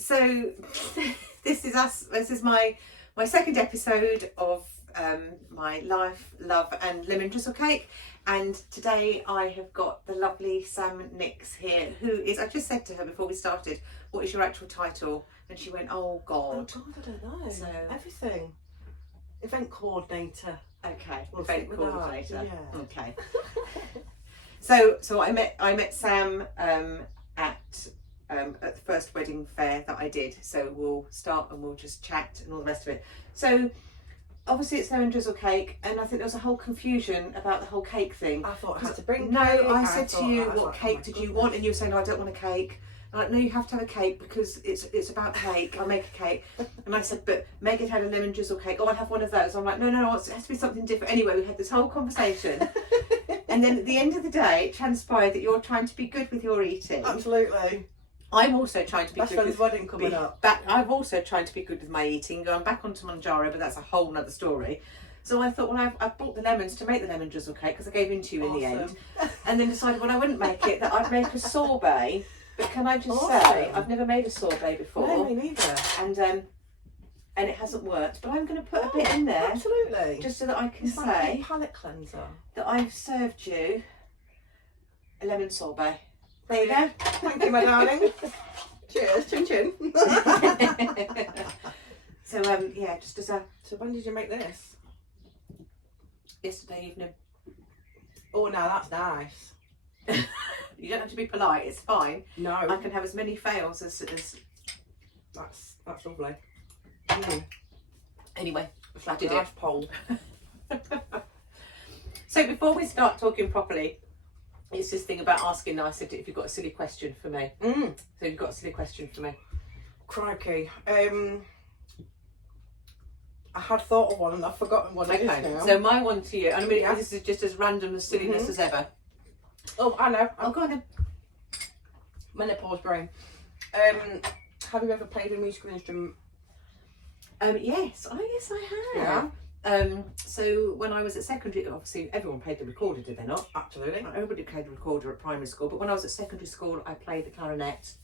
So this is my second episode of my life, love and lemon drizzle cake, and today I have got the lovely Sam Nix here, who is, I just said to her before we started, what is your actual title? And she went, oh God. Oh God, I don't know. So, everything. Event coordinator. Okay, We'll event stick with that, coordinator. yeah. Okay. So I met Sam at the first wedding fair that I did. So we'll start and we'll just chat and all the rest of it. So obviously it's Lemon Drizzle Cake, and I think there was a whole confusion about the whole cake thing. I thought I had to bring No, cake. I said to you, I was what like, cake oh my did you goodness. want? And you were saying, no, I don't want a cake. I'm like, no, you have to have a cake because it's about cake. I'll make a cake. And I said, but Megan had a lemon drizzle cake. Oh, I'll have one of those. I'm like, no, it has to be something different. Anyway, we had this whole conversation. And then at the end of the day, it transpired that you're trying to be good with your eating. Absolutely. I'm also trying to be Best good friend's with wedding coming up. I'm also trying to be good with my eating. Going back onto Manjaro, but that's a whole nother story. So I thought, well, I've bought the lemons to make the lemon drizzle cake because I gave in to you in the end. And then decided when I wouldn't make it that I'd make a sorbet. But can I just say, I've never made a sorbet before. No, me neither. And it hasn't worked. But I'm going to put a bit in there. Absolutely. Just so that I can It's say like a palate cleanser. that I've served you a lemon sorbet. There you go. Thank you, my darling. Cheers, chin chin. So yeah, just as a So when did you make this? yesterday evening. Oh, no, that's nice. You don't have to be polite. It's fine. No, I can have as many fails as that's lovely. anyway. It's like I did a it. nice poll. So before we start talking properly, it's this thing about asking. I said, if you've got a silly question for me. So you've got a silly question for me. Crikey. I had thought of one and I've forgotten what it is Okay. now. So my one to you, and I mean, Yeah. this is just as random as silliness as ever. Oh, I know. Oh, go on then. Menopause brain. Have you ever played a musical instrument? Yes, I have. Yeah. So when I was at secondary, obviously everyone played the recorder, did they not? Absolutely. Not everybody played the recorder at primary school, but when I was at secondary school, I played the clarinet,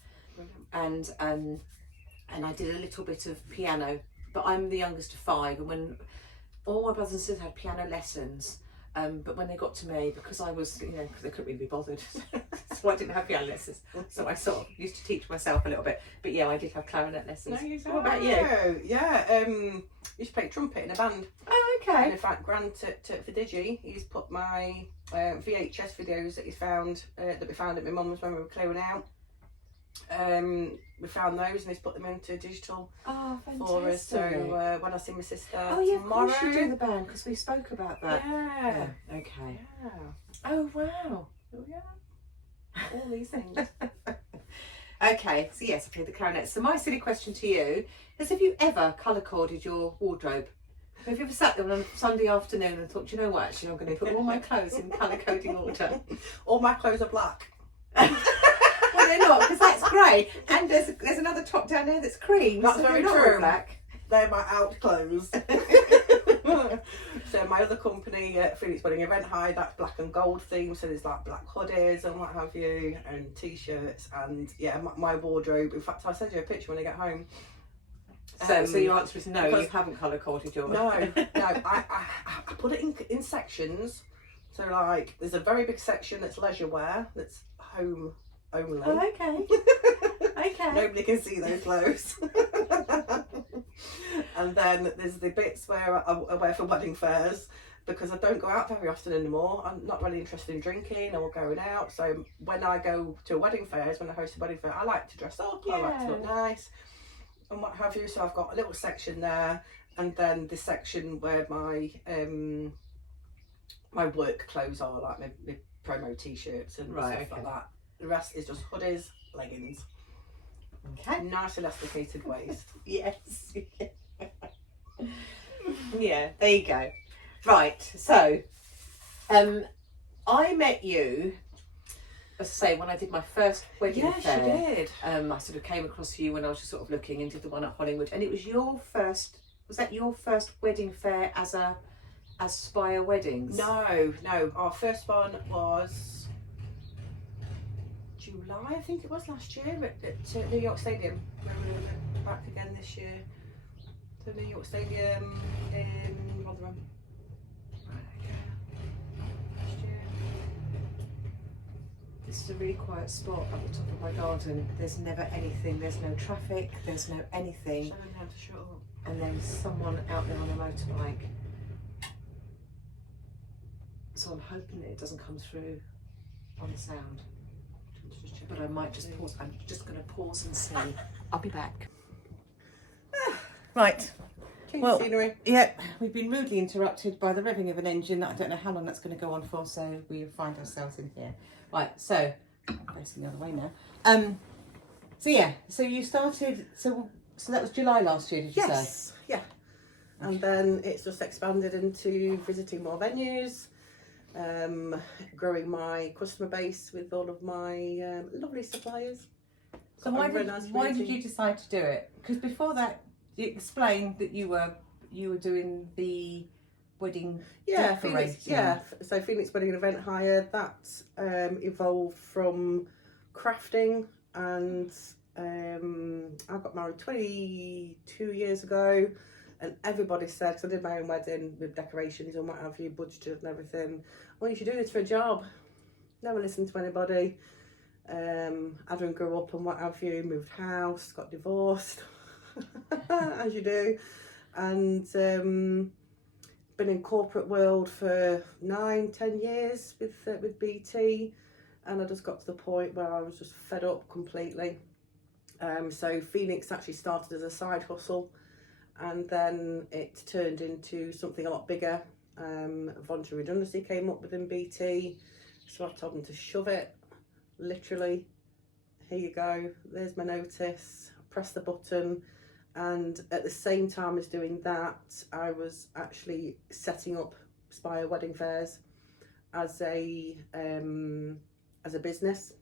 and I did a little bit of piano. But I'm the youngest of 5, and when all my brothers and sisters had piano lessons, but when they got to me, because I was, they couldn't really be bothered, so I didn't have piano lessons. So I sort of used to teach myself a little bit. But yeah, I did have clarinet lessons. No, you What about you? Yeah. Used to play trumpet in a band. Oh, And okay. in fact, Grant for Digi, he's put my VHS videos that he's found that we found at my mum's when we were clearing out. We found those and he's put them into digital Oh, for us. So fantastic. when I see my sister Oh yeah, tomorrow, of course you do the band, because we spoke about that. yeah. Okay. Yeah. Oh wow. Oh, yeah. All these things. Okay, so yes, I played the clarinet. So my silly question to you is, have you ever colour-coded your wardrobe? Have you ever sat there on a Sunday afternoon and thought, you know what, actually I'm going to put all my clothes in colour-coding order? All my clothes are black. Well, they're not, because that's grey. And there's another top down there that's cream. That's so very they're not all true. black. They're my out clothes. So my other company, Phoenix Wedding Event High, that's black and gold theme. So there's like black hoodies and what have you, and t-shirts, and yeah, my wardrobe. In fact, I'll send you a picture when I get home. So your answer is no, because- you haven't colour-coded your No, I put it in sections. So like, there's a very big section that's leisure wear, that's home only. Oh, okay. Okay. Nobody can see those clothes. And then there's the bits where I wear for wedding fairs, because I don't go out very often anymore. I'm not really interested in drinking or going out. So when I go to wedding fairs, when I host a wedding fair, I like to dress up, I like to look nice and what have you. So I've got a little section there, and then the section where my my work clothes are, like my promo t-shirts and stuff like that. The rest is just hoodies, leggings. Okay. Nice elasticated waist. Yes. Yeah, there you go. Right, so I met you, as I say, when I did my first wedding fair. Yes, you did. I sort of came across you when I was just sort of looking and did the one at Hollywood, and it was your first. Was that your first wedding fair as Spire Weddings? No. Our first one was July, I think it was, last year at New York Stadium. We're back again this year to New York Stadium in Rotherham. Last year. This is a really quiet spot at the top of my garden. There's never anything, there's no traffic, there's no anything. Showing how to shut up. And then someone out there on a motorbike. So I'm hoping that it doesn't come through on the sound. But I might just pause. I'm just going to pause and see. I'll be back. Right. Well, scenery. Yeah, we've been rudely interrupted by the revving of an engine that I don't know how long that's going to go on for, so we find ourselves in here. Right, so facing the other way now. So yeah, so you started. So that was July last year, did you say? Yes. Yeah. And then it's just expanded into visiting more venues. Growing my customer base with all of my lovely suppliers. So why did you decide to do it? Because before that, you explained that you were doing the wedding decorating. So Phoenix Wedding and Event Hire, that evolved from crafting, and I got married 22 years ago. And everybody said, because I did my own wedding with decorations and what have you, budgeted and everything, well, you should do this for a job. Never listened to anybody. Adam grew up and what have you, moved house, got divorced, as you do. And been in corporate world for 9-10 years with BT. And I just got to the point where I was just fed up completely. So Phoenix actually started as a side hustle. And then it turned into something a lot bigger. Voluntary redundancy came up within BT, so I told them to shove it, literally. Here you go, there's my notice, press the button. And at the same time as doing that, I was actually setting up Spire Wedding Fayres as a business,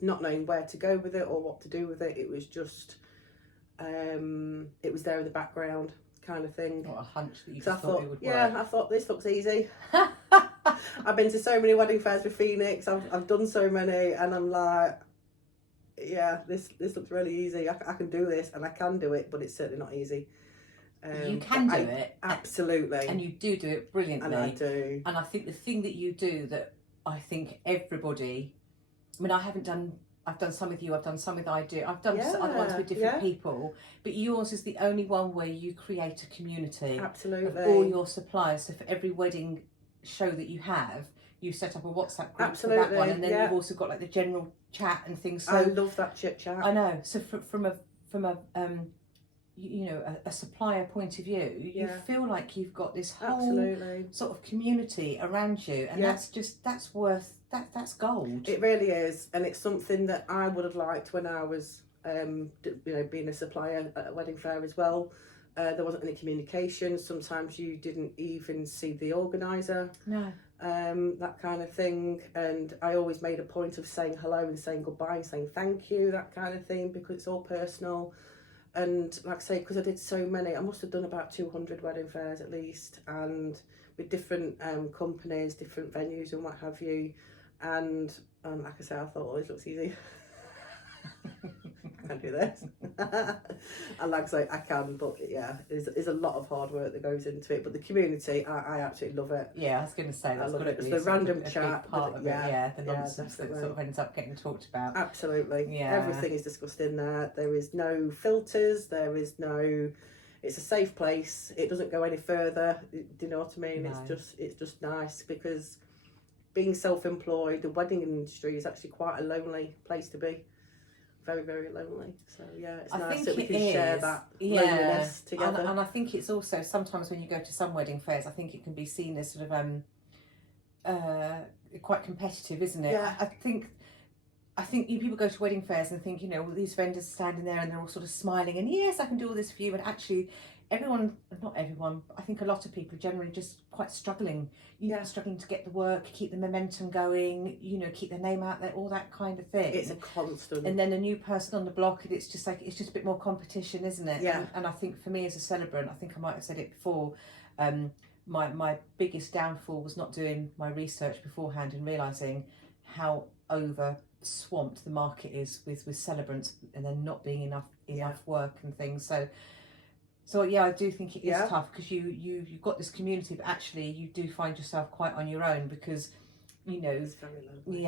not knowing where to go with it or what to do with it. It was just it was there in the background kind of thing. What a hunch that you just thought it would work. Yeah, I thought this looks easy. I've been to so many wedding fairs with Phoenix, I've done so many, and I'm like, yeah, this looks really easy. I can do this, and I can do it, but it's certainly not easy. You can do it. Absolutely. And you do it brilliantly. And I do. And I think the thing that you do that I think everybody, I mean, I've done some with you, I've done some with I've done other ones with different people, but yours is the only one where you create a community. Absolutely. Of all your suppliers. So for every wedding show that you have, you set up a WhatsApp group for that one, and then you've also got like the general chat and things. So I love that chit chat. I know. So from a you know, a supplier point of view, you feel like you've got this whole sort of community around you, and that's gold. It really is, and it's something that I would have liked when I was being a supplier at a wedding fair as well. There wasn't any communication. Sometimes you didn't even see the organizer. No. That kind of thing, and I always made a point of saying hello and saying goodbye and saying thank you, that kind of thing, because it's all personal. And like I say, because I did so many, I must have done about 200 wedding fairs at least, and with different companies, different venues and what have you. And like I say, I thought, oh, this looks easy. I can do this. And like I say, I can, but yeah, there's a lot of hard work that goes into it. But the community, I absolutely love it. Yeah, I was going to say, that's got to be the random chat part of it. Yeah, the nonsense that sort of ends up getting talked about. Absolutely. Yeah. Everything is discussed in there. There is no filters. There is no. It's a safe place. It doesn't go any further. Do you know what I mean? No. It's just nice, because being self-employed, the wedding industry is actually quite a lonely place to be. Very, very lonely. So yeah, it's nice that we can share that loneliness together. And I think it's also, sometimes when you go to some wedding fairs, I think it can be seen as sort of quite competitive, isn't it? Yeah. I think people go to wedding fairs and think, all these vendors standing there and they're all sort of smiling and yes, I can do all this for you, and actually not everyone, I think a lot of people are generally just quite struggling, struggling to get the work, keep the momentum going, keep their name out there, all that kind of thing. It's a constant. And then a new person on the block, and it's just a bit more competition, isn't it? Yeah. And I think for me as a celebrant, I think I might have said it before, my biggest downfall was not doing my research beforehand and realising how over swamped the market is with celebrants, and there not being enough work and things. So yeah, I do think it is tough, because you've got this community, but actually you do find yourself quite on your own, because it's very lonely.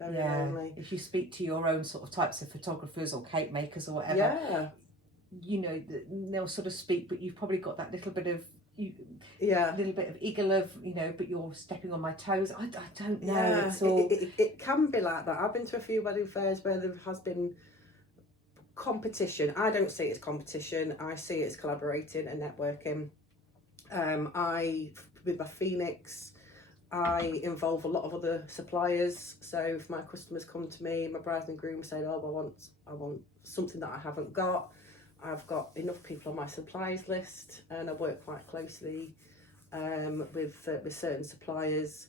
Very lonely. If you speak to your own sort of types of photographers or cake makers or whatever, they'll sort of speak, but you've probably got that little bit of little bit of eagle of, but you're stepping on my toes. I don't know. It's all... it can be like that. I've been to a few wedding fairs where there has been competition. I don't see it as competition. I see it as collaborating and networking. With my Phoenix, I involve a lot of other suppliers. So if my customers come to me, my bride and groom say, "Oh, I want something that I haven't got," I've got enough people on my suppliers list, and I work quite closely with certain suppliers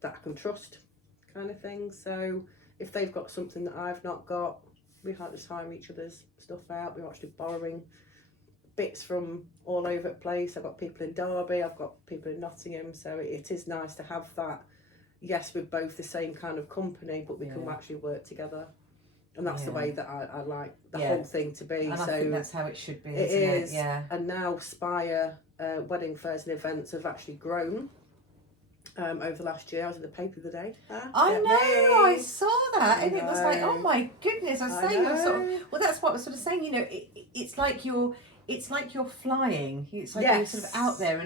that I can trust, kind of thing. So if they've got something that I've not got, we can't just hire each other's stuff out. We're actually borrowing bits from all over the place. I've got people in Derby, I've got people in Nottingham, so it is nice to have that. Yes, we're both the same kind of company, but we can actually work together. And that's the way that I like the whole thing to be. And so I think that's how it should be. It isn't is. It? Yeah. And now Spire Wedding Fayres and events have actually grown over the last year. I was in the paper the other day. I know, I saw that, and it was like, oh my goodness! I say you're sort of. Well, that's what I was sort of saying. It's like you're flying. It's like you're sort of out there,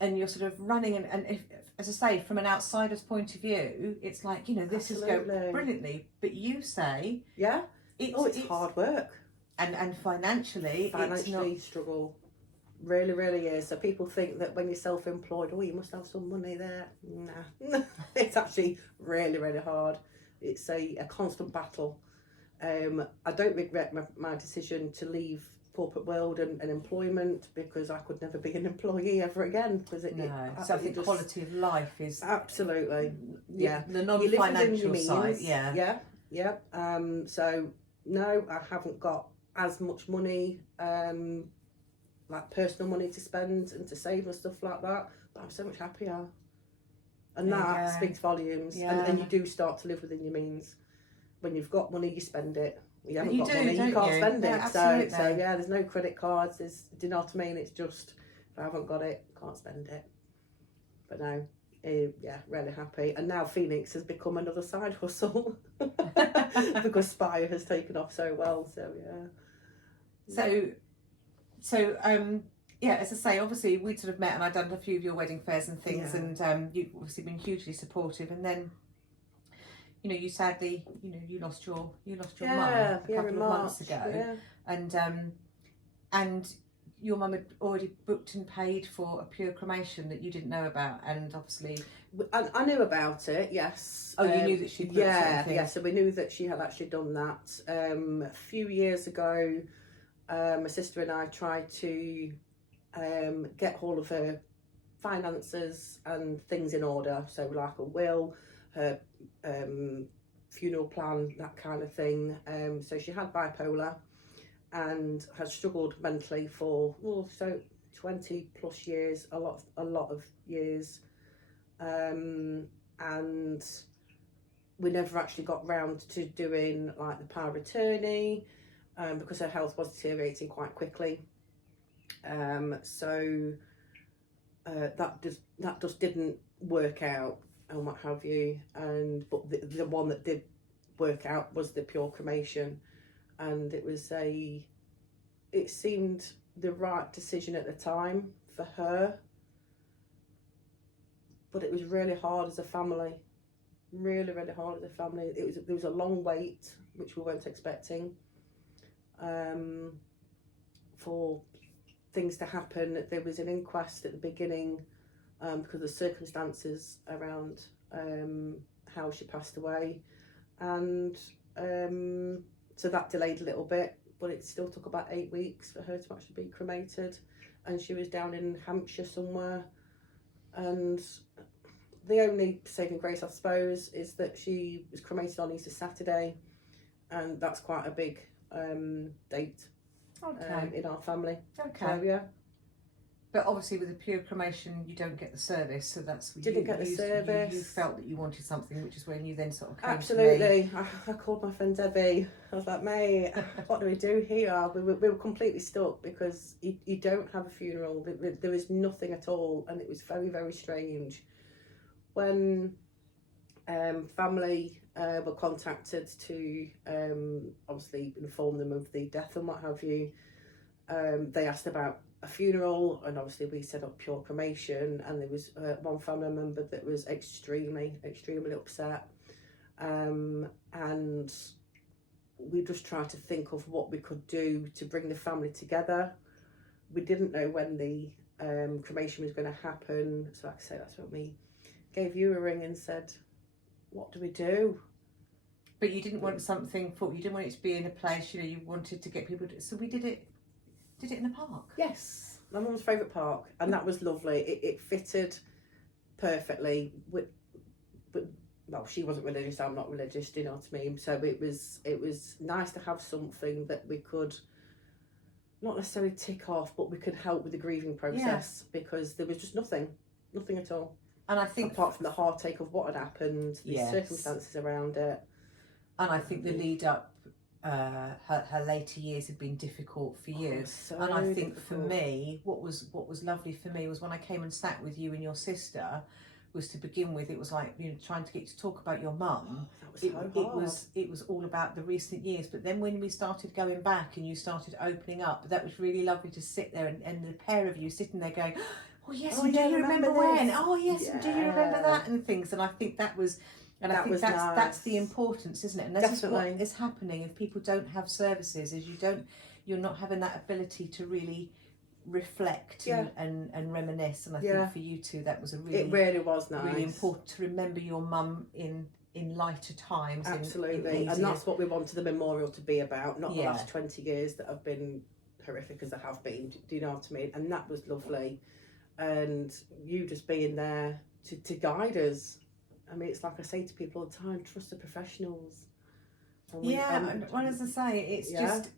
and you're sort of running, and if, as I say, from an outsider's point of view, it's like, this is going brilliantly. But you say, it's hard work, and financially it's not... struggle. Really, really is. So people think that when you're self-employed, you must have some money there. Nah, it's actually really, really hard. It's a constant battle. I don't regret my decision to leave corporate world and employment, because I could never be an employee ever again. Because so I think quality of life is absolutely the non-financial side. So no, I haven't got as much money. Like personal money to spend and to save and stuff like that, but I'm so much happier, and that speaks volumes. And you do start to live within your means. When you've got money, you spend it. You haven't got money, you can't spend it. So there's no credit cards. Do you know what I mean? It's just, if I haven't got it, can't spend it. But no, really happy. And now Phoenix has become another side hustle because Spire has taken off so well. So as I say, obviously we sort of met, and I'd done a few of your wedding fairs and things, and you've obviously been hugely supportive. And then, you sadly, you lost your mum a couple of months ago, and your mum had already booked and paid for a pure cremation that you didn't know about, and obviously I knew about it. Yes. Oh, you knew that she'd booked yeah. So we knew that she had actually done that a few years ago. My sister and I tried to get hold of her finances and things in order, so like a will, her funeral plan, that kind of thing. So she had bipolar and has struggled mentally for 20 plus years, a lot of years, and we never actually got round to doing like the power of attorney. Because her health was deteriorating quite quickly, so that just didn't work out, and what have you. But the one that did work out was the pure cremation, and it seemed the right decision at the time for her. But it was really hard as a family, really, really hard as a family. There was a long wait, which we weren't expecting. For things to happen. There was an inquest at the beginning because of the circumstances around how she passed away, and so that delayed a little bit, but it still took about 8 weeks for her to actually be cremated, and she was down in Hampshire somewhere. And the only saving grace, I suppose, is that she was cremated on Easter Saturday, and that's quite a big date in our family. Okay. So, But obviously with the pure cremation, you don't get the service, so that's Didn't get the service. You felt that you wanted something, which is when you then sort of came Absolutely. to me. I called my friend Debbie. I was like, mate, what do we do here? We were completely stuck because you don't have a funeral. There is nothing at all, and it was very, very strange. When family were contacted to obviously inform them of the death and what have you, they asked about a funeral, and obviously we set up pure cremation, and there was one family member that was extremely upset, and we just tried to think of what we could do to bring the family together. We didn't know when the cremation was going to happen, so like I say, that's when we gave you a ring and said, what do we do? But you didn't want you didn't want it to be in a place, you wanted to get people to, so we did it in a park. Yes, my mum's favourite park, and that was lovely. It fitted perfectly with well, she wasn't religious, I'm not religious, do you know what I mean? So it was nice to have something that we could not necessarily tick off, but we could help with the grieving process, because there was just nothing at all. And I think apart from the heartache of what had happened, the circumstances around it. And I think the lead up, her later years have been difficult for you. So and I think difficult. For me, what was lovely for me was when I came and sat with you and your sister, was to begin with, it was like, trying to get to talk about your mum. That was so hard. It was all about the recent years. But then when we started going back and you started opening up, that was really lovely to sit there and the pair of you sitting there going, oh yes, do you remember when? Oh yes, do you remember that, and things. And I think that was, and I think that's the importance, isn't it? And this is what is happening if people don't have services, is you're not having that ability to really reflect and reminisce. And I think for you two, that was it really was nice, really important to remember your mum in lighter times. Absolutely. And that's what we wanted the memorial to be about, not the last 20 years that have been horrific as they have been. Do you know what I mean? And that was lovely. And you just being there to guide us. I mean, it's like I say to people all the time, trust the professionals. And as I say, it's just,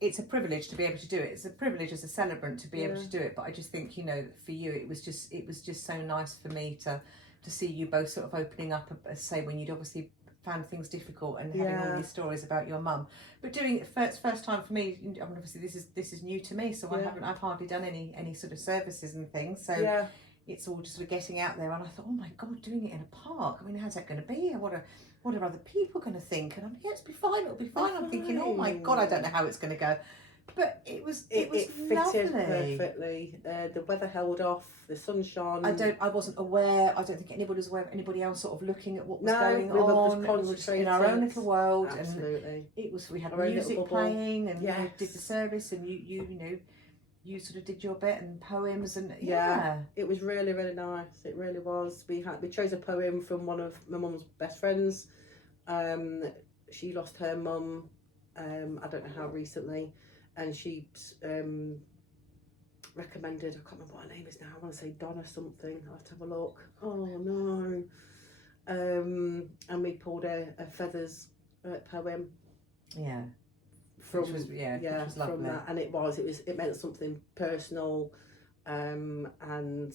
it's a privilege to be able to do it. It's a privilege as a celebrant to be able to do it. But I just think, for you, it was just so nice for me to see you both sort of opening up, say, when you'd obviously found things difficult and having all these stories about your mum. But doing it first time for me, I mean, obviously this is new to me, so I've hardly done any sort of services and things. So it's all just getting out there. And I thought, oh my God, doing it in a park. I mean, how's that going to be? What are other people going to think? And I'm it'll be fine. I'm thinking, oh my God, I don't know how it's going to go. But it fitted lovely. Perfectly. The weather held off. The sun shone. I wasn't aware. I don't think anybody was aware of anybody else sort of looking at what was going we on. Were just in our own little world. Absolutely. And we had music playing, and we did the service, and you sort of did your bit and poems, and it was really, really nice. It really was. We chose a poem from one of my mum's best friends. She lost her mum. I don't know how recently. And she recommended, I can't remember what her name is now, I want to say Donna something, I'll have to have a look. Oh no. And we pulled a feathers poem. Yeah. From, which was lovely. From that, and it meant something personal, and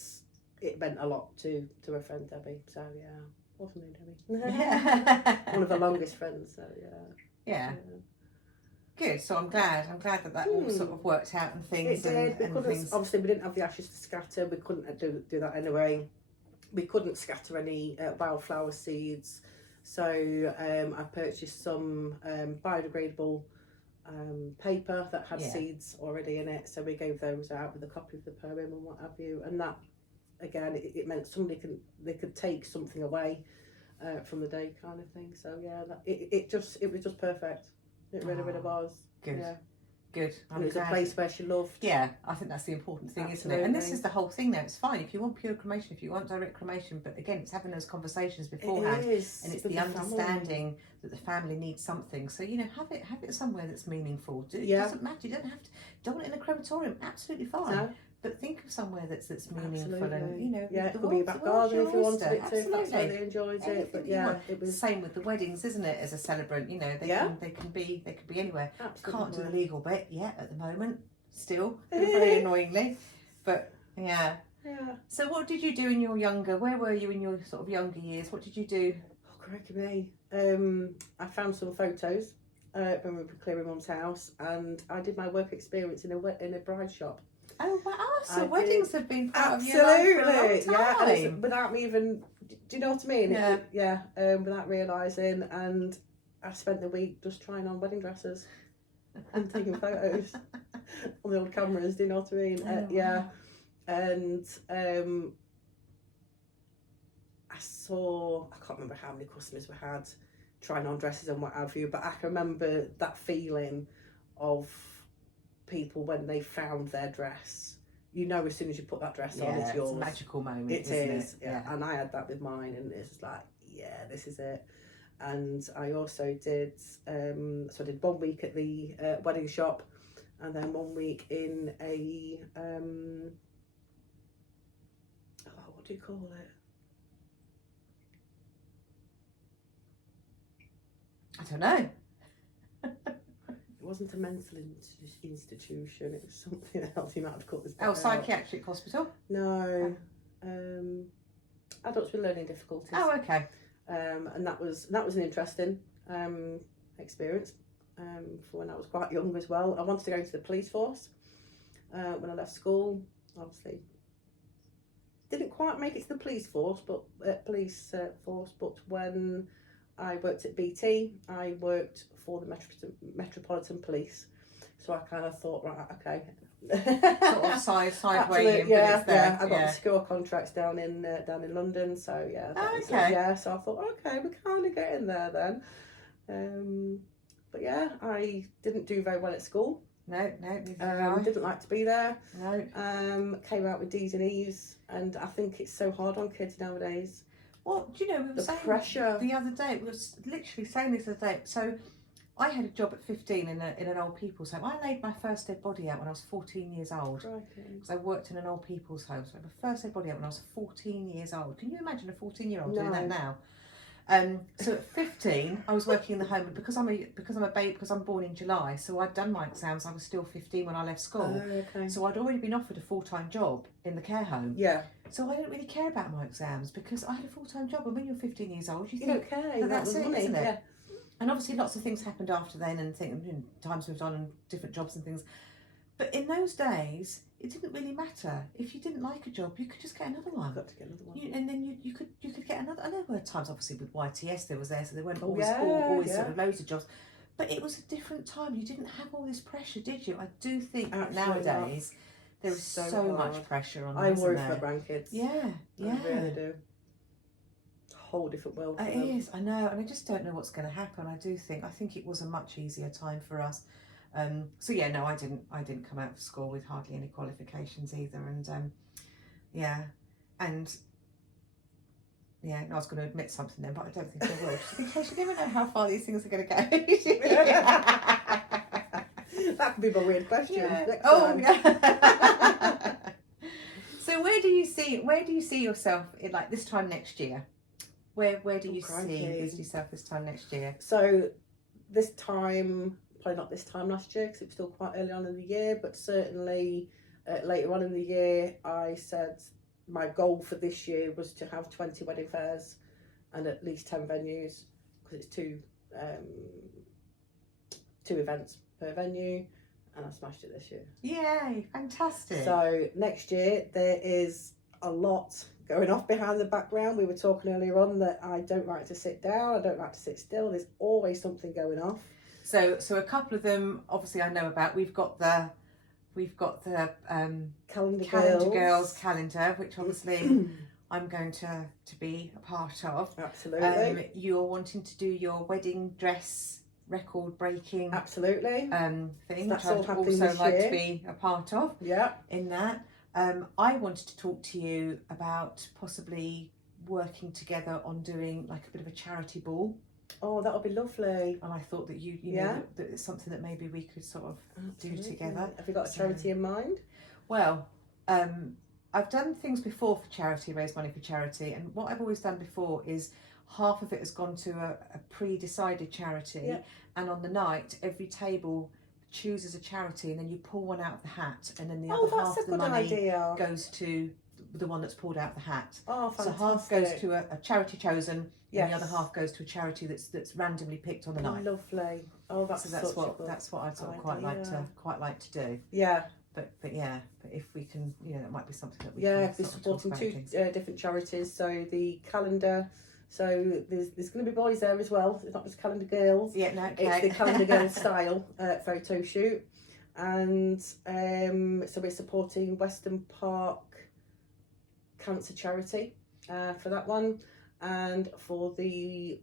it meant a lot to her friend Debbie. So what's her name, Debbie? One of the longest friends. So yeah. Good. So I'm glad that all sort of worked out and things. It did. Obviously, we didn't have the ashes to scatter. We couldn't do that anyway. We couldn't scatter any wildflower seeds. So I purchased some biodegradable paper that had seeds already in it. So we gave those out with a copy of the poem and what have you. And that, again, it meant they could take something away from the day, kind of thing. So it was just perfect. It really was. Good. Yeah. Good. And it was a place where she loved. Yeah, I think that's the important thing, Absolutely. Isn't it? And this is the whole thing now. It's fine if you want pure cremation, if you want direct cremation, but again, it's having those conversations beforehand. It is. And it's the understanding that the family needs something. So, have it somewhere that's meaningful. It doesn't matter. You don't have to. Don't want it in a crematorium. Absolutely fine. No. But think of somewhere that's meaningful. Absolutely. And, it could be a back garden if you wanted it to. Absolutely. If that's where they enjoyed it. But it was the same with the weddings, isn't it? As a celebrant, they can be anywhere. Absolutely. Can't do the legal bit yet at the moment. still, very annoyingly. But yeah. Yeah. So what did you do in your younger? Where were you in your sort of younger years? What did you do? Oh, crikey me. I found some photos when we were clearing Mum's house, and I did my work experience in a bride shop. Oh wow! So I weddings did. have been part of your life for a long Absolutely, yeah. And time. without me even, do you know what I mean? Yeah. Without realising, and I spent the week just trying on wedding dresses and taking photos on the old cameras. Do you know what I mean? Oh, Yeah. wow. And I saw, I can't remember how many customers we had trying on dresses and what have you, but I can remember that feeling of people when they found their dress. You know, as soon as you put that dress on, it's yours. It's a magical moment. It isn't is, it? yeah. And I had that with mine, and it's like, yeah, this is it. And I also did, so I did 1 week at the wedding shop, and then 1 week in a, what do you call it? I don't know. It wasn't a mental institution, it was something else. You might have cut this Oh, out. psychiatric hospital. No. Adults with learning difficulties. Oh, okay. And that was an interesting experience for when I was quite young as well. I wanted to go into the police force when I left school. Obviously, didn't quite make it to the police force, but But when I worked at BT, I worked for the Metropolitan Police. So I kind of thought, right, okay. Sort of sideway. Yeah. I got secure contracts down in London, so yeah. So I thought, okay, we're kind of getting there then. But yeah, I didn't do very well at school. No, neither did I. Didn't like to be there. No. Came out with D's and E's, and I think it's so hard on kids nowadays. Well, do you know, we were saying pressure. The other day, we were literally saying this the other day. So I had a job at 15 in an old people's home. I laid my first dead body out when I was 14 years old. Because I worked in an old people's home. So I had my first dead body out when I was 14 years old. Can you imagine a 14-year-old doing that now? So at 15, I was working in the home, and because I'm a babe, because I'm born in July, so I'd done my exams. I was still 15 when I left school. Okay. So I'd already been offered a full-time job in the care home. Yeah. So I didn't really care about my exams because I had a full-time job, and when you're 15 years old, you don't care. that's it, isn't it? Yeah. And obviously lots of things happened after then, and times moved on and different jobs and things. But in those days, it didn't really matter. If you didn't like a job, you could just get another one. Got to get another one. And then you could get another. And there were times, obviously, with YTS, there was there, so there weren't always sort of loads of jobs. But it was a different time. You didn't have all this pressure, did you? I do think that nowadays there is so much pressure on them. I worry for my grandkids. Yeah. I really do. Whole different world. It is, I know, and I just don't know what's going to happen. I think it was a much easier time for us. So yeah, no, I didn't come out of school with hardly any qualifications either, and I was going to admit something then, but I don't think I will, just in case you never know how far these things are going to go. That could be my weird question. Yeah. Next time. Yeah. So where do you see yourself in, like, this time next year? Where do you see yourself this time next year? So this time, probably not this time last year because it was still quite early on in the year, but certainly later on in the year, I said my goal for this year was to have 20 wedding fairs and at least 10 venues, because it's two events per venue, and I smashed it this year. Yay, fantastic. So next year there is a lot going off behind the background. We were talking earlier on that I don't like to sit down, I don't like to sit still. There's always something going off. So a couple of them, obviously, I know about. We've got the Calendar Girls calendar, which obviously I'm going to be a part of. Absolutely. You're wanting to do your wedding dress record breaking absolutely thing, that's which I'd also like to be a part of. Yeah. In that, I wanted to talk to you about possibly working together on doing like a bit of a charity ball. Oh, that would be lovely. And I thought that you know that it's something that maybe we could sort of do together. Have you got a charity in mind? Well, I've done things before for charity, raise money for charity, and what I've always done before is half of it has gone to a pre-decided charity, and on the night every table chooses a charity, and then you pull one out of the hat, and then the Oh, other half that's of a the good money idea. goes to the one that's pulled out the hat. Oh, So fantastic. half goes to a charity chosen, Yes. and the other half goes to a charity that's randomly picked on the night. Lovely. Oh, that's So that's such what a good I sort of quite idea. like to do. Yeah. But if we can, that might be something that we Yeah, can we're sort of talk supporting about two things. different charities. So the calendar. So there's going to be boys there as well. It's not just calendar girls. Yeah, no, okay. It's the calendar girl style photo shoot, and so we're supporting Weston Park Cancer Charity for that one, and for the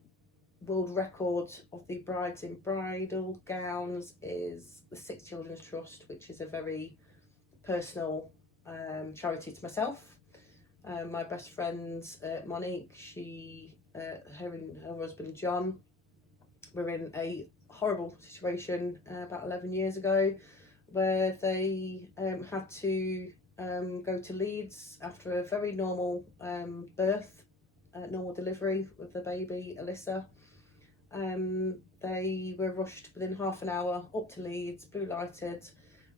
world record of the brides in bridal gowns is the Six Children's Trust, which is a very personal charity to myself. My best friend's Monique, her and her husband John were in a horrible situation about 11 years ago, where they had to go to Leeds after a very normal birth, normal delivery with the baby Alyssa. They were rushed within half an hour up to Leeds, blue lighted,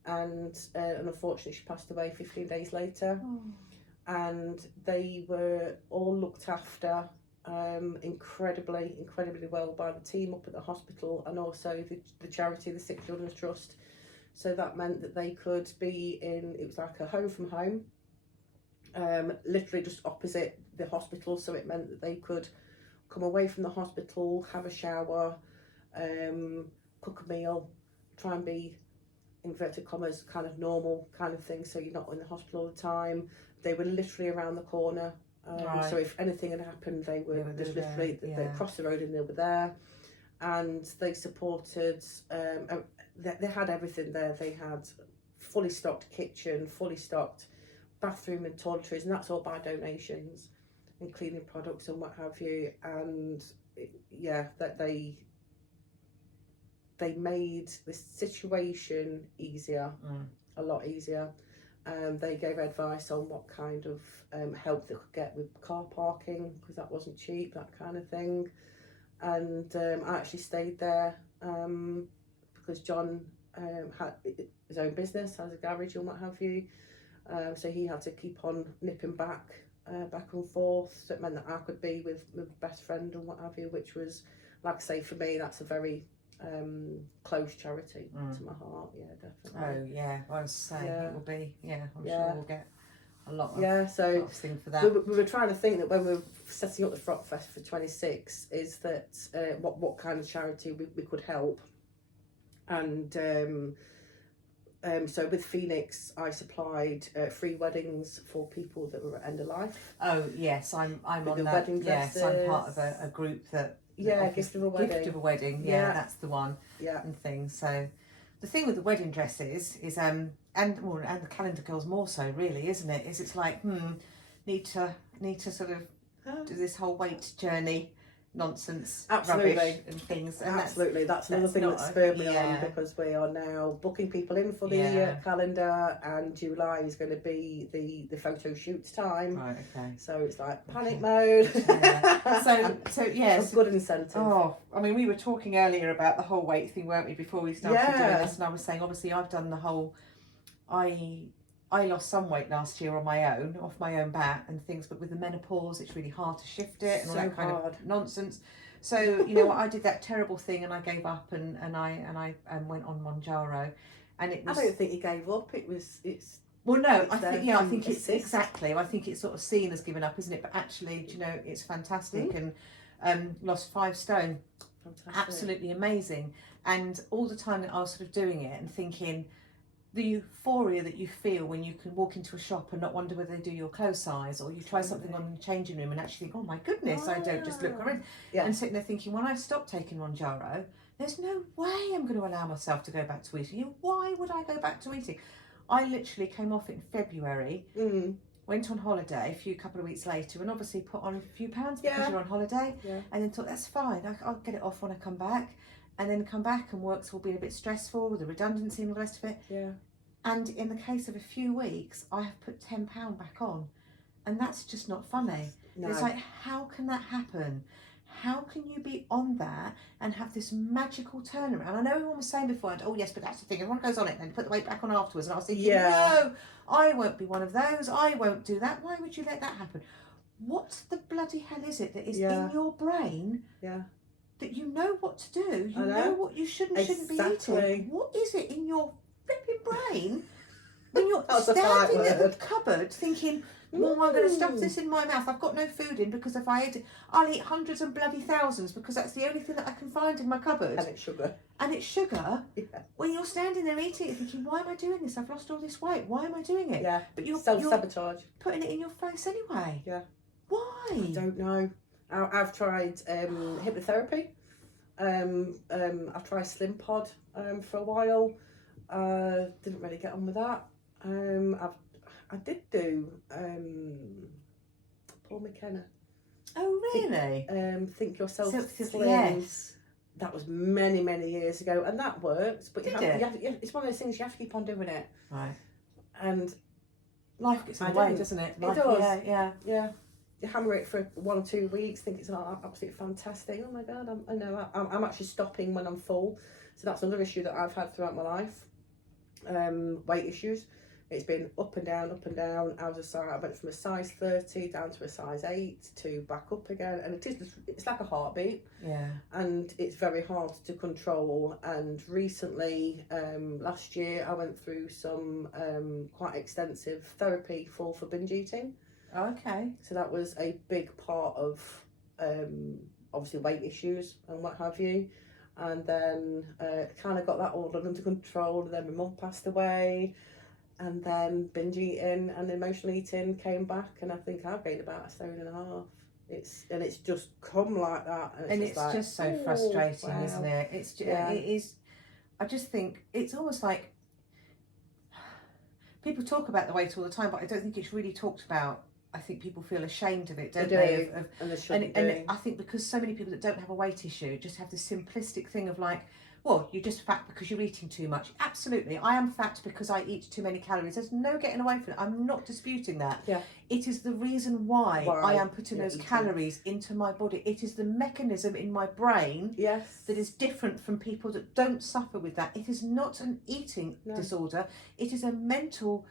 and unfortunately she passed away 15 days later. Oh. And they were all looked after incredibly well by the team up at the hospital, and also the charity, the Six Children's Trust. So that meant that they could be in, it was like a home from home, literally just opposite the hospital. So it meant that they could come away from the hospital, have a shower, cook a meal, try and be, inverted commas, kind of normal kind of thing, so you're not in the hospital all the time. They were literally around the corner, Right. so if anything had happened, they were just literally there, they crossed the road and they were there. And they supported, they had everything there. They had fully stocked kitchen, fully stocked bathroom and toiletries, and that's all by donations and cleaning products and what have you. And that they made the situation easier, a lot easier. They gave advice on what kind of help they could get with car parking, because that wasn't cheap, that kind of thing. And I actually stayed there because John had his own business, has a garage and what have you. So he had to keep on nipping back and forth. So it meant that I could be with my best friend and what have you, which was, like I say, for me, that's a very close charity to my heart. Yeah, definitely. Oh yeah, I was saying it will be. Yeah, I'm Yeah. sure we'll get a lot of so thing for that. we were trying to think that when we were setting up the Frock Fest for 26 is that what kind of charity we could help. And so with Phoenix, I supplied free weddings for people that were at end of life. Oh yes, I'm With on the that. wedding Yes, I'm part of dresses. a group that Gift of a wedding. Gift of a wedding. Yeah, Yeah. that's the one. Yeah. And things. So the thing with the wedding dresses is and the calendar girls more so, really, isn't it? Is it's like need to sort of do this whole weight journey nonsense, Absolutely. rubbish and things. And Absolutely, that's another thing that spurred me on, because we are now booking people in for the calendar, and July is going to be the photo shoot time. Right, okay. So it's like panic mode. Yeah. So yes. A good incentive. Oh, I mean, we were talking earlier about the whole weight thing, weren't we, before we started doing this? And I was saying, obviously, I've done the whole. I lost some weight last year on my own, off my own bat and things, but with the menopause, it's really hard to shift it and all that kind of nonsense. So I did that terrible thing and I gave up and I went on Monjaro, and it was. I don't think you gave up. It's. Well, no, I think it's exactly. I think it's sort of seen as giving up, isn't it? But actually, it's fantastic, and lost 5 stone. Fantastic. Absolutely amazing. And all the time that I was sort of doing it and thinking, the euphoria that you feel when you can walk into a shop and not wonder whether they do your clothes size, or you try something on in the changing room and actually think, oh my goodness, I don't just look horrendous. Yeah. And sitting there thinking, when I stop taking Monjaro, there's no way I'm going to allow myself to go back to eating. Why would I go back to eating? I literally came off it in February, went on holiday a couple of weeks later, and obviously put on a few pounds because you're on holiday, and then thought, that's fine, I'll get it off when I come back. And then come back and work's all been a bit stressful with the redundancy and all the rest of it. Yeah. And in the case of a few weeks, I have put £10 back on. And that's just not funny. No. It's like, how can that happen? how can you be on that and have this magical turnaround? I know everyone was saying before, oh yes, but that's the thing, everyone goes on it and then put the weight back on afterwards. And I was thinking, no, I won't be one of those. I won't do that. Why would you let that happen? What the bloody hell is it that is in your brain that you know what to do? You know what you shouldn't be eating. What is it in your flipping brain when you're standing at the cupboard thinking, well, I'm going to stuff this in my mouth. I've got no food in because if I eat it, I'll eat hundreds and bloody thousands because that's the only thing that I can find in my cupboard. And it's sugar. And it's sugar. When you're standing there eating it, thinking, why am I doing this? I've lost all this weight. Why am I doing it? Yeah. But you're self-sabotage. Putting it in your face anyway. Yeah. Why? I don't know. I've tried hypnotherapy. I've tried Slim Pod for a while. Didn't really get on with that. I did do Paul McKenna. Oh really? Think Yourself Slim. Yes. That was many years ago, and that worked. But it's one of those things you have to keep on doing it. Right. And life gets in the way, doesn't it? It does. Yeah. You hammer it for 1 or 2 weeks, think it's absolutely fantastic. Oh my God, I'm actually stopping when I'm full. So that's another issue that I've had throughout my life. Weight issues. It's been up and down. I went from a size 30 down to a size 8 to back up again, and it's like a heartbeat. Yeah. And it's very hard to control. And recently, last year, I went through some quite extensive therapy for binge eating. Okay. So that was a big part of obviously weight issues and what have you. And then kind of got that all under control. And then my mum passed away. And then binge eating and emotional eating came back, and I think I've gained about 1.5 stone. It's just come like that, and it's just so frustrating, isn't it? It is. I just think it's almost like people talk about the weight all the time, but I don't think it's really talked about. I think people feel ashamed of it, don't they? And they shouldn't do. And I think because so many people that don't have a weight issue just have this simplistic thing of like, well, you're just fat because you're eating too much. Absolutely. I am fat because I eat too many calories. There's no getting away from it. I'm not disputing that. Yeah. It is the reason why I am putting those calories into my body. It is the mechanism in my brain that is different from people that don't suffer with that. It is not an eating disorder. It is a mental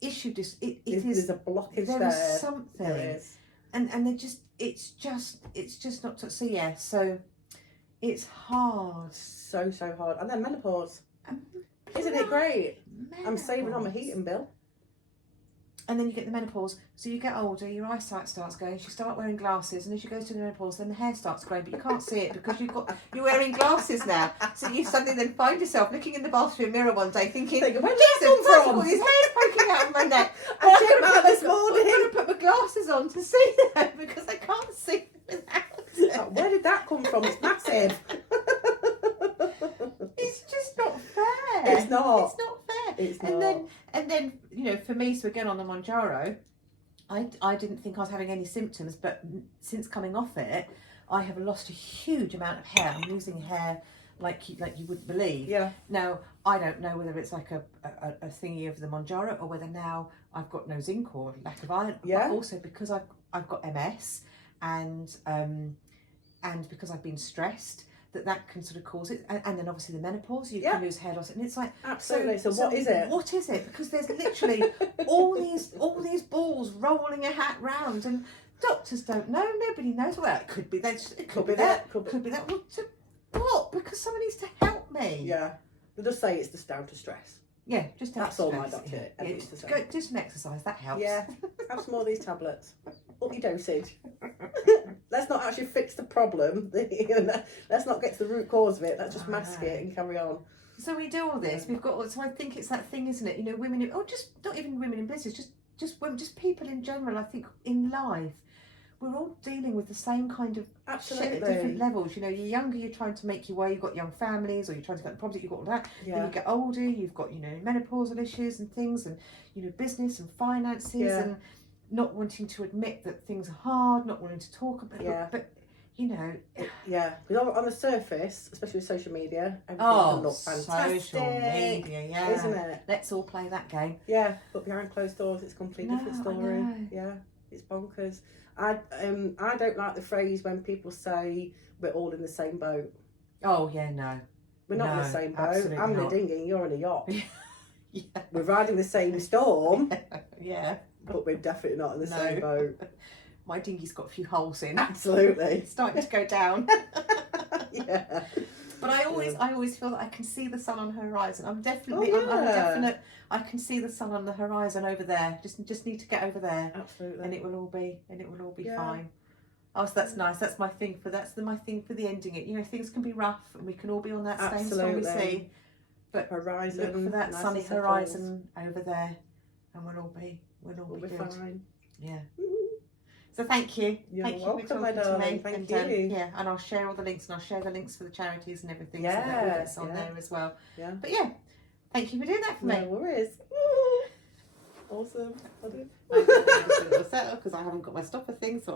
issue. There's a blockage there. There is something. There is. And it's just not so yeah, so it's hard. So hard. And then menopause. Isn't it great? I'm saving on my heating bill. And then you get the menopause. So you get older, your eyesight starts going, you start wearing glasses, and as you go to the menopause, then the hair starts growing, but you can't see it because you're wearing glasses now. So you suddenly then find yourself looking in the bathroom mirror one day thinking, where did that come from? His hair's poking out of my neck. I came out this morning. I'm going to put my glasses on to see them because I can't see them without. Where did that come from? It's massive. It's just not fair. It's not. It's not fair. It's not. And then you know, for me, so again on the Mounjaro, I didn't think I was having any symptoms, but since coming off it, I have lost a huge amount of hair. I'm losing hair like you wouldn't believe. Yeah. Now I don't know whether it's like a thingy of the Mounjaro or whether now I've got no zinc or lack of iron. Yeah. But also because I've got MS and because I've been stressed. That can sort of cause it, and then obviously the menopause, you can lose hair loss, and it's like absolutely. So what is it? What is it? Because there's literally all these balls rolling a hat round, and doctors don't know. Nobody knows. Well, it could be that. It could be that. Could be that. Well, what? Because someone needs to help me. Yeah, they just say it's just down to stress. Yeah, just that's all my doctor. Go do some exercise. That helps. Yeah, have some more of these tablets. Up your dosage. Let's not actually fix the problem. Let's not get to the root cause of it. Let's just mask it and carry on. So we do all this. We've got. So I think it's that thing, isn't it? You know, women, or just not even women in business, just women, just people in general. I think in life, we're all dealing with the same kind of shit at different levels. You know, you're younger, you're trying to make your way. You've got young families, or you're trying to get the problems. You've got all that. Yeah. Then you get older. You've got menopausal issues and things, and business and finances and. Not wanting to admit that things are hard, not wanting to talk about it, but because on the surface, especially with social media, everything can look fantastic. Social media, isn't it? Let's all play that game. Yeah, but behind closed doors, it's a completely different story. I know. Yeah. It's bonkers. I don't like the phrase when people say we're all in the same boat. Oh yeah, no. We're not in the same boat. I'm in a dinghy, you're in a yacht. Yeah. We're riding the same storm. Yeah. But we're definitely not in the same boat. My dinghy's got a few holes in. Absolutely. It's starting to go down. Yeah. But I always feel that I can see the sun on the horizon. I'm Oh, yeah. I'm a definite. I can see the sun on the horizon over there. Just need to get over there, Absolutely. and it will all be Yeah. fine. Oh, so that's nice. That's my thing for my thing for the ending. It, you know, things can be rough, and we can all be on that same stormy sea. But horizon, look for that nice sunny and settled. horizon over there, and we'll all be good. Fine. Yeah. So thank you. You're Thank welcome, you for my talking to darling. me. Thank and, you. yeah, and I'll share all the links, and I'll share the links for the charities and everything. So that all Yeah, gets on there as well. Yeah. But yeah, thank you for doing that for me. No worries. Awesome. Because I haven't got my stopper thing, so